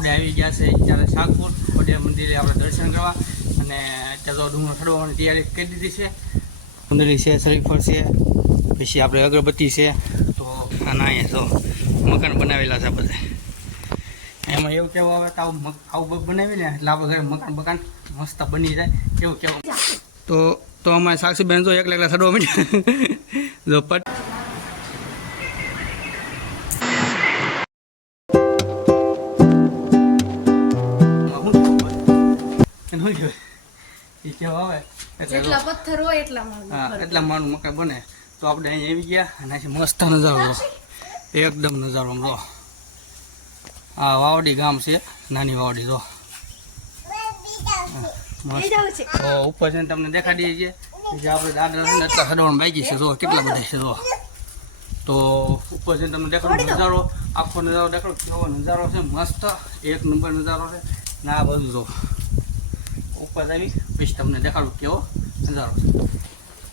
આપણે આવી ગયા છે અત્યારે શાકપુર ખોડિયાર મંદિરે આપણે દર્શન કરવા અને અત્યારે તો ડુંગર ચડવાની તૈયારી કરી દીધી છે. સુંદરી છે, શ્રીફળ છે, પછી આપણે અગરબત્તી છે. તો આના અહીંયા તો મકાન બનાવેલા છે બધા. એમાં એવું કેવું આવે તો આવું બનાવી ને એટલે આપણે ઘરે મકાન મસ્ત બની જાય એવું કેવું. તો અમારે સાક્ષીબેન તો એકલા ચડવા માંડ્યા જો પટ એટલા માનું મકાન બને. તો આપણે અહીંયા આવી ગયા અને મસ્ત નજારો, એકદમ નજારો લો. આ વાવડી ગામ છે, નાની વાવડી તો ઉપર છે તમને દેખાડીએ છીએ. આપણે દાદા છે ને એટલા ચડવાનું બાકી છે, જો કેટલા બધા છે. જો તો ઉપર છે તમને દેખાડો નજારો, આખો નજારો દેખાડો કેવો નજારો છે, મસ્ત એક નંબર નજારો છે. ના બધું જો ઉપર આવી પછી તમને દેખાડું કેવો નજારો છે.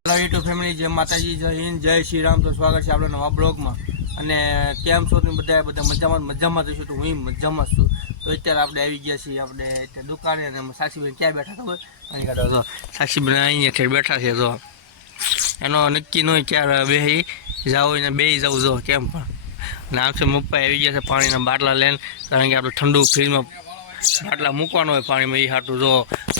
હેલો યુટ્યુબ ફેમિલી, જય માતાજી, જય હિન્દ, જય શ્રી રામ. તો સ્વાગત છે આપણે નવા બ્લોગમાં. અને કેમ છો તમે બધા મજામાં જશો? તો હું મજામાં છું. તો અત્યારે આપણે આવી ગયા છીએ આપણે અત્યારે દુકાને અને સાક્ષીબેન ક્યાં બેઠા ખબર અને તો સાક્ષીબેન અહીંયા ઠેર બેઠા છે. તો એનો નક્કી ન હોય ક્યારે બેસી જાવ ને બેસી જવું જો કેમ પણ. અને આમ છે પપ્પા આવી ગયા છે પાણીના બાટલા લઈને, કારણ કે આપણે ઠંડુ ફ્રીજમાં બાટલા મૂકવાનો હોય પાણીમાં. એ હાટું જો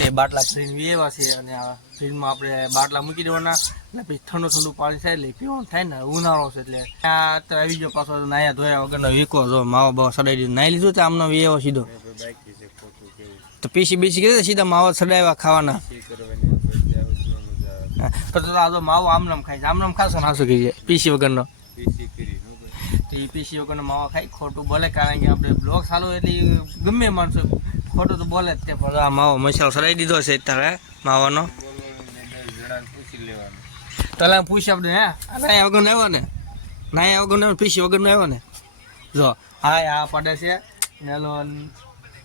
એ બાટલા ફ્રીજ એવા છે અને આ ફ્રીજમાં આપણે બાટલા મૂકી દેવાના એટલે પછી ઠંડુ પાણી થાય એટલે પીવાનું થાય ને. ઉનાળો છે એટલે ત્યાં અત્યારે આવી ગયો પાછો નાયા ધોયા વગરનો વીકો જો માવા બાવા સડાઈ દીધું. નાઈ લીધું તો આમનો એવો સીધો તો પીસી બીસી કરી સીધા માવા સડાવ્યા ખાવાના. તો આ જો માવો આમનામ ખાય છે, આમનામ ખાશો ને હાશું કહી જાય પીસી વગરનો. તો એ પીસી વગરનો માવા ખાય ખોટું બોલે, કારણ કે આપણે બ્લોગ ચાલુ એટલે ગમે માણસો ખોટું તો બોલે જ તે. પણ આ માવો મસાલો સડાઈ દીધો છે અત્યારે માવાનો. તો પૂછી આપણે નાયા વગરનો આવ્યો ને, નાયા વગરનો પીસી વગરનો આવ્યો ને. જો આ પડે છે ને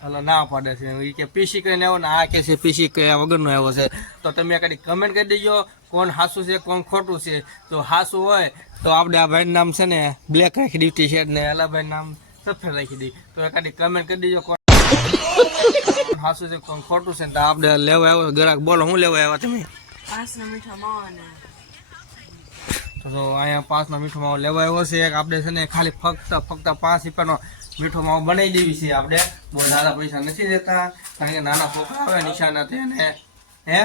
હલો ના પડે છે એ કે પીસી કરીને આવ્યો ને, આ કે છે પીસી કર્યા વગરનો આવ્યો છે. તો તમે કદી કમેન્ટ કરી દેજો કોણ હાસું છે કોણ ખોટું છે. તો હાસું હોય તો આપણે આ ભાઈનું નામ છે ને બ્લેક રાખી દીધી ટી શર્ટ ને અલાભાઈ નામ સફેદ રાખી દીધી. તો એકાદી કમેન્ટ કરી દેજો કોણ હાસું છે કોણ ખોટું છે. તો આપણે લેવા આવ્યો ગ્રાહક, બોલો હું લેવા આવ્યા તમે? 5 મીઠા માવા ને તો અહીંયા 5 મીઠો માવો લેવા આવ્યો છે. આપણે છે ને ખાલી ફક્ત 5 રૂપિયાનો મીઠો માવો બનાવી દેવી છે. આપણે બહુ નાના પૈસા નથી દેતા, કારણ કે નાના છોકરા આવે નિશાના તેને હે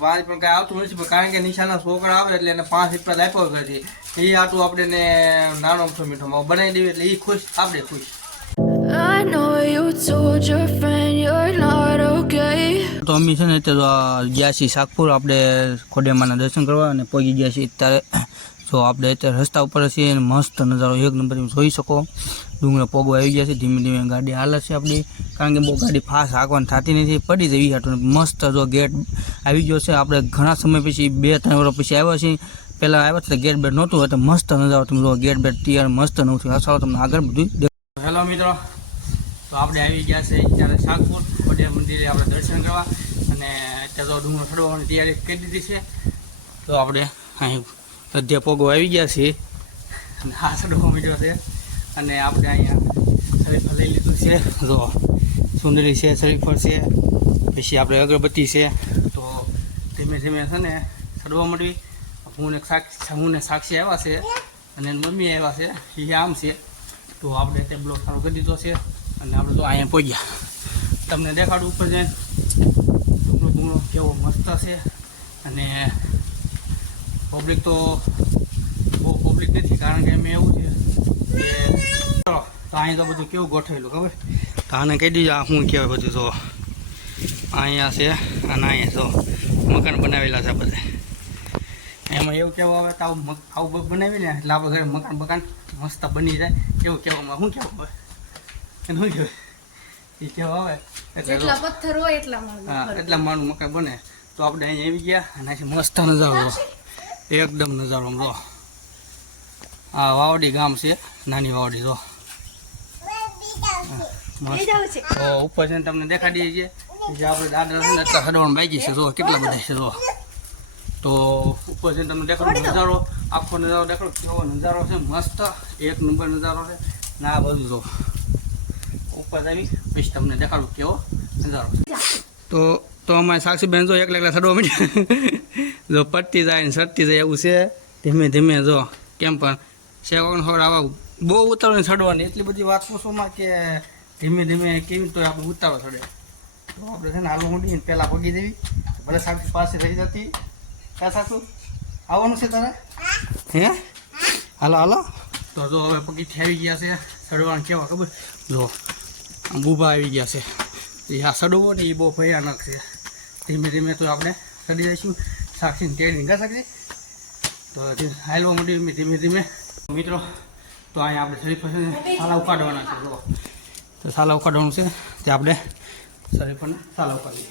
5 રૂપિયા કઈ આવતું નથી, કારણ કે નિશાના છોકરા આવે એટલે એને 5 રૂપિયા આપ્યો છે. એ આટલું આપણે ને નાનો મીઠો માવો બનાવી દેવી એટલે એ ખુશ, આપણે ખુશ. I know you told your friend you're not okay. તો અમે છે ને અત્યારે ગયા છીએ શાકપુર આપણે ખોડિયામાના દર્શન કરવા અને પહોંચી ગયા છીએ અત્યારે. જો આપણે અત્યારે રસ્તા ઉપર છીએ અને મસ્ત નજારો એક નંબર જોઈ શકો. ડુંગરા પોગો આવી ગયા છે, ધીમે ધીમે ગાડી હાલે છે આપણી, કારણ કે બહુ ગાડી ફાસ્ટ હાંકવાની થતી નથી, પડી જવી હાટું. મસ્ત જો ગેટ આવી ગયો છે. આપણે ઘણા સમય પછી 2-3 વર્ષ પછી આવ્યા છીએ. પહેલાં આવ્યા હતા ગેટ બેટ નહોતું, એટલે મસ્ત નજારો તમે જો ગેટ બેટ તૈયાર મસ્ત નહોતું. ચાલો તમને આગળ બધું. હેલો મિત્રો, તો આપણે આવી ગયા છે અત્યારે શાકપુર ખોડિયાર મંદિરે આપણે દર્શન કરવા અને અત્યારે તો ડુંગર ચડવાની તૈયારી કરી દીધી છે. તો આપણે અહીં અધ્યા પોગો આવી ગયા છીએ અને આ ચડવા મીઠો છે. અને આપણે અહીંયા શ્રીફળ લઈ લીધું છે. જો સુંદરી છે, શ્રીફળ છે, પછી આપણે અગરબત્તી છે. તો ધીમે ધીમે છે ને ચડવા માંડવી. હું ને સાક્ષી આવ્યા છે અને મમ્મી આવ્યા છે, એ આમ છે. તો આપણે તે બ્લોક સારો કરી દીધો છે અને આપણે તો અહીંયા પહોંચ્યા. તમને દેખાડું ઉપર જઈને ડુંગળો કેવો મસ્ત છે. અને પબ્લિક તો બહુ પબ્લિક નથી, કારણ કે એમ એવું છે કે ચલો તો અહીંયા તો બધું કેવું ગોઠવેલું ખબર. તો આને કહી દીધું આ શું કહેવાય બધું. તો અહીંયા છે અને અહીંયા તો મકાન બનાવેલા છે બધા. એમાં એવું કહેવું આવે તો આવું બનાવી ને એટલે આપણે ઘરે મકાન મસ્ત બની જાય એવું કહેવામાં. શું કહેવું હોય એને શું કહેવાય એ કહેવા આવે જેટલા પથ્થર હોય એટલા માનું મકાન બને. તો આપણે અહીંયા આવી ગયા અને મસ્ત નજારો, એકદમ નજારો લો. આ વાવડી ગામ છે, નાની વાવડી તો ઉપર છે તમને દેખાડીએ છીએ. આપણે દાદા છે ને એટલા ચડવાનું બાકી છે. જો કેટલા બધા છે. જો તો ઉપર છે તમને દેખાડો નજારો, આખો નજારો દેખાડો કેવો નજારો છે, મસ્ત એક નંબર નજારો છે. ના બધું જો ઉપર આવી પછી તમને દેખાડું કેવો નજારો. તો અમારે સાક્ષીબેન જો એકલા ચડવા માંડ્યા. જો પડતી જાય ને ચડતી જાય એવું છે. ધીમે ધીમે જો કેમ પણ સેવન હોર આવા બહુ ઉતારો ચડવાની એટલી બધી વાત પૂછોમાં કે ધીમે ધીમે કેવી તો આપણે ઉતારો ચડે. તો આપણે છે ને હાલો ઊંડીને પહેલાં પગી દેવી ભલે સાક્ષી પાસે રહી જતી. ક્યાં સાસુ આવવાનું છે તારે? હે હાલો હાલો. તો જો હવે પગીથી આવી ગયા છે. ચડવાનું કેવા ખબર જો આમ ઊભા આવી ગયા છે. એ આ ચડવો ને એ બહુ ભયાનક છે. ધીમે ધીમે તો આપણે ચડી જઈશું. સાક્ષીને તેડી ગયા સાક્ષી તો હાલવા માંડી ધીમે ધીમે. મિત્રો તો અહીંયા આપણે શરીફને સાલા ઉકાળવાના છે. જો તો સાલા ઉકાળવાનું છે તે આપણે શરીફને સાલા ઉકાળીએ.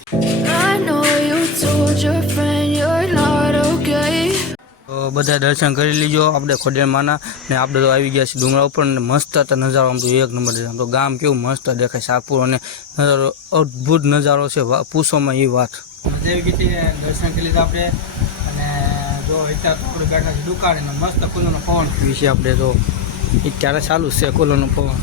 I know you told your friend you're not okay. તો બધા દર્શન કરી લીજો આપણે ખોડિયારમાંના ને આપણે તો આવી ગયા છીએ ડુંગરા ઉપર ને મસ્ત હતા નજારો. આમ તો એક નંબર છે. આમ તો ગામ કેવું મસ્ત દેખાય શાકપુર અને નજારો અદ્ભુત નજારો છે પૂછોમાં એ વાત. દેવી ગીતી દર્શન કરી લીધા આપણે અને જો અત્યારે તો આપણે બેઠા છીએ દુકાને મસ્ત કુલોનો પવન વિશે આપણે તો અત્યારે ચાલુ છે કુલોનો પવન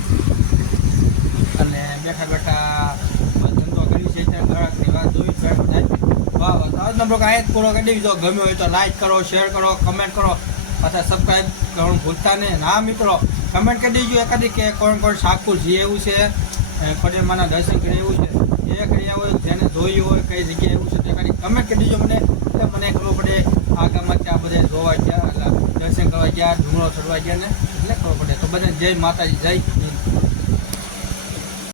અને બેઠા બેઠા ધંધો કરી છે ત્યાં ગ્રાહકની વાત જોઈ બેઠા થાય. વાહ આજનો બ્લોગ અહીંયા જ પૂરો કરી દેજો. ગમ્યો હોય તો લાઈક કરો, શેર કરો, કમેન્ટ કરો, પાછા સબસ્ક્રાઈબ કરવાનું ભૂલતા નહીં. ના મિત્રો કમેન્ટ કરી દેજો એકાદી કે કોણ શાકપુર જે એવું છે ખોડિયારમાંના દર્શન કરે એવું છે એ કર્યા હોય જેને જોયું હોય કઈ જગ્યાએ એવું છે તે એકાદી કમેન્ટ કરી દેજો મને એટલે મને ખબર પડે આ ગામમાં ત્યાં બધા જોવા ગયા એટલે દર્શન કરવા ગયા ડુંગરો ચડવા ગયા ને એટલે ખબર પડે. તો બધાને જય માતાજી જય